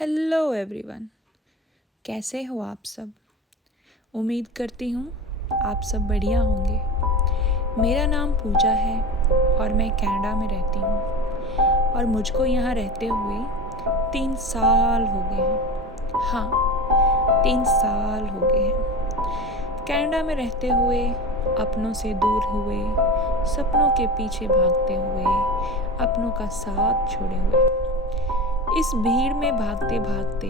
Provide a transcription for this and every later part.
Hello everyone, कैसे हो आप सब। उम्मीद करती हूँ आप सब बढ़िया होंगे। मेरा नाम पूजा है और मैं कनाडा में रहती हूँ और मुझको यहाँ रहते हुए 3 साल हो गए हैं। हाँ, 3 साल हो गए हैं कनाडा में रहते हुए, अपनों से दूर हुए, सपनों के पीछे भागते हुए, अपनों का साथ छोड़े हुए। इस भीड़ में भागते भागते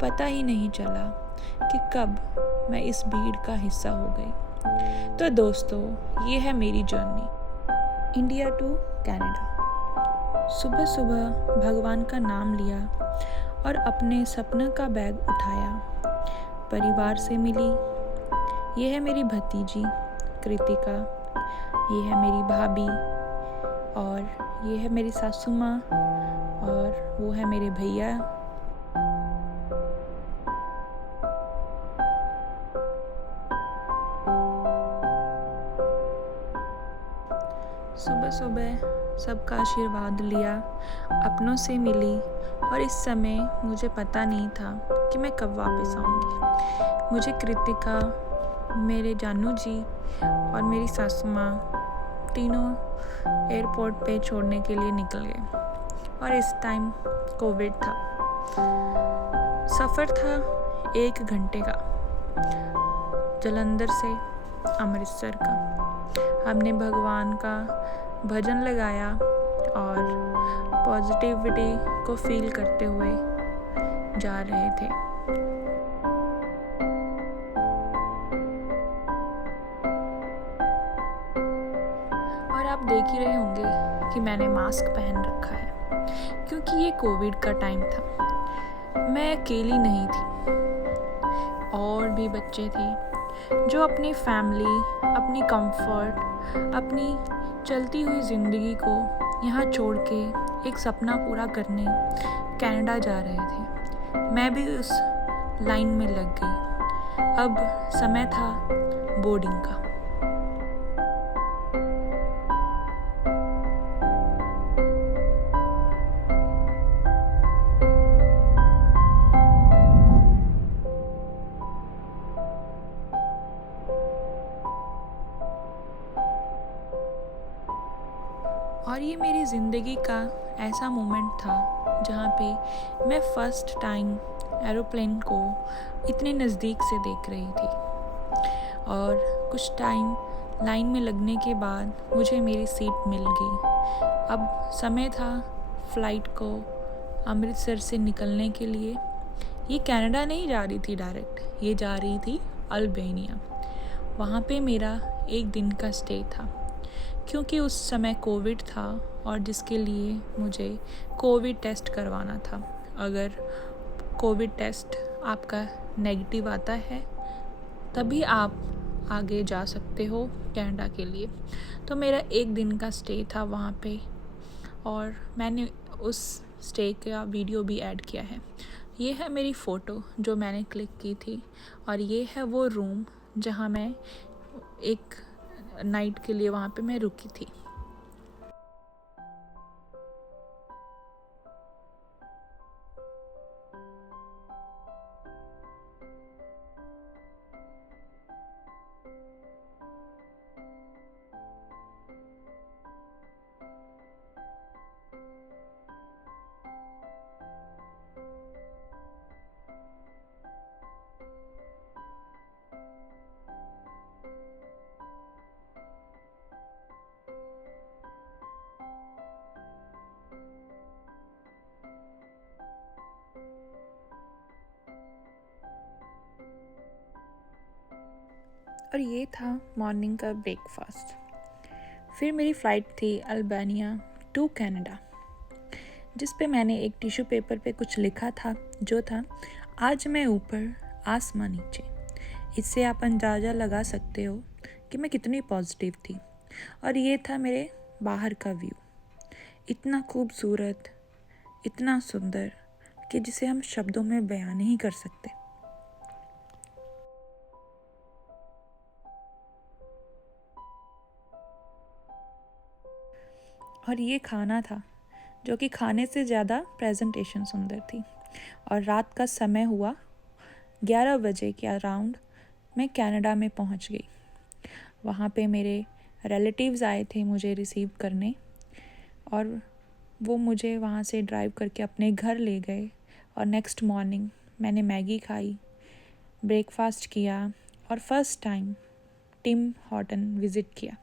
पता ही नहीं चला कि कब मैं इस भीड़ का हिस्सा हो गई। तो दोस्तों, ये है मेरी जर्नी इंडिया टू कनाडा। सुबह सुबह भगवान का नाम लिया और अपने सपना का बैग उठाया। परिवार से मिली। ये है मेरी भतीजी कृतिका, ये है मेरी भाभी और ये है मेरी सासू माँ और वो है मेरे भैया। सुबह सुबह सबका आशीर्वाद लिया, अपनों से मिली और इस समय मुझे पता नहीं था कि मैं कब वापस आऊँगी। मुझे कृतिका, मेरे जानू जी और मेरी सासू माँ तीनों एयरपोर्ट पे छोड़ने के लिए निकल गए और इस टाइम कोविड था। सफ़र था 1 घंटे का, जालंधर से अमृतसर का। हमने भगवान का भजन लगाया और पॉजिटिविटी को फील करते हुए जा रहे थे। और आप देख ही रहे होंगे कि मैंने मास्क पहन रखा है क्योंकि ये कोविड का टाइम था। मैं अकेली नहीं थी, और भी बच्चे थे जो अपनी फैमिली, अपनी कंफर्ट, अपनी चलती हुई ज़िंदगी को यहाँ छोड़ के एक सपना पूरा करने कनाडा जा रहे थे। मैं भी उस लाइन में लग गई। अब समय था बोर्डिंग का। और ये मेरी ज़िंदगी का ऐसा मोमेंट था जहाँ पे मैं फ़र्स्ट टाइम एरोप्लेन को इतने नज़दीक से देख रही थी। और कुछ टाइम लाइन में लगने के बाद मुझे मेरी सीट मिल गई। अब समय था फ़्लाइट को अमृतसर से निकलने के लिए। ये कनाडा नहीं जा रही थी डायरेक्ट, ये जा रही थी अल्बानिया। वहाँ पे मेरा 1 दिन का स्टे था क्योंकि उस समय कोविड था और जिसके लिए मुझे कोविड टेस्ट करवाना था। अगर कोविड टेस्ट आपका नेगेटिव आता है तभी आप आगे जा सकते हो कनाडा के लिए। तो मेरा 1 दिन का स्टे था वहाँ पे और मैंने उस स्टे का वीडियो भी ऐड किया है। ये है मेरी फ़ोटो जो मैंने क्लिक की थी और ये है वो रूम जहाँ मैं एक नाइट के लिए वहाँ पे मैं रुकी थी। और ये था मॉर्निंग का ब्रेकफास्ट। फिर मेरी फ़्लाइट थी अल्बानिया टू कनाडा, जिस पे मैंने एक टिश्यू पेपर पे कुछ लिखा था जो था, आज मैं ऊपर आसमां नीचे। इससे आप अंदाज़ा लगा सकते हो कि मैं कितनी पॉजिटिव थी। और ये था मेरे बाहर का व्यू, इतना खूबसूरत, इतना सुंदर कि जिसे हम शब्दों में बयान नहीं कर सकते। और ये खाना था जो कि खाने से ज़्यादा प्रेजेंटेशन सुंदर थी। और रात का समय हुआ 11 बजे के अराउंड मैं कनाडा में पहुंच गई। वहाँ पे मेरे रिलेटिव्स आए थे मुझे रिसीव करने, और वो मुझे वहाँ से ड्राइव करके अपने घर ले गए। और नेक्स्ट मॉर्निंग मैंने मैगी खाई, ब्रेकफास्ट किया और first time Tim Horton visit किया।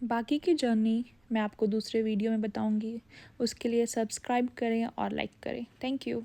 बाकी की जर्नी मैं आपको दूसरे वीडियो में बताऊंगी। उसके लिए सब्सक्राइब करें और लाइक करें। Thank you.